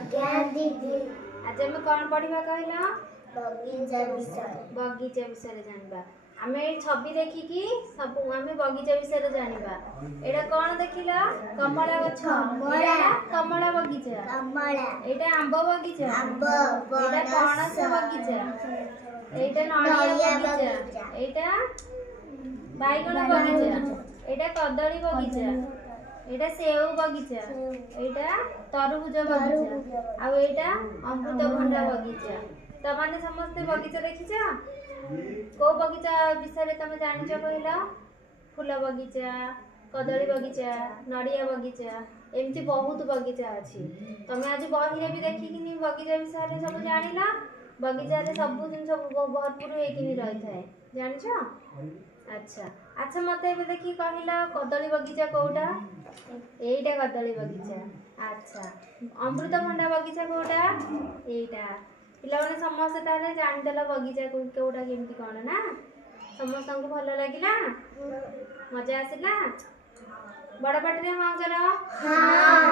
आज आम कौन पढ़ा कहला बगीचा विषय जानवा आम छवि देखिकी सब आम बगीचा विषय जानवा एटा कौन देखिला कमला गछ कमला बगीचा एटा आंब बगीचा एटा पणस बगीचा एटा नड़िया बगीचा एटा बैगन बगीचा एटा कदली बगीचा एटा सेव बगीचा एटा तरबुज बगीचा आ एटा अमृतभंडा बगीचा तमाने समस्ते बगीचा देखिछ को बगीचा विषय तुम जान कहला फूल बगीचा कदली बगीचा नड़िया बगीचा एमती बहुत बगीचा अच्छी तुम आज बही भी देखिकी बगीचा विषय सब जान बगीचा सब जिन भरपूर होती रही है जान अच्छा अच्छा मत देखिए कहला कदली बगीचा कौटा एटा कदली बगीचा अच्छा अमृतभंडा बगीचा कौटा एटा पिला समस्ते ताले जानिदेल बगीचा कौटा केमती कौन ना समस्त को भल लगिला मजा आसला बड़ पाटी हाँ करो हाँ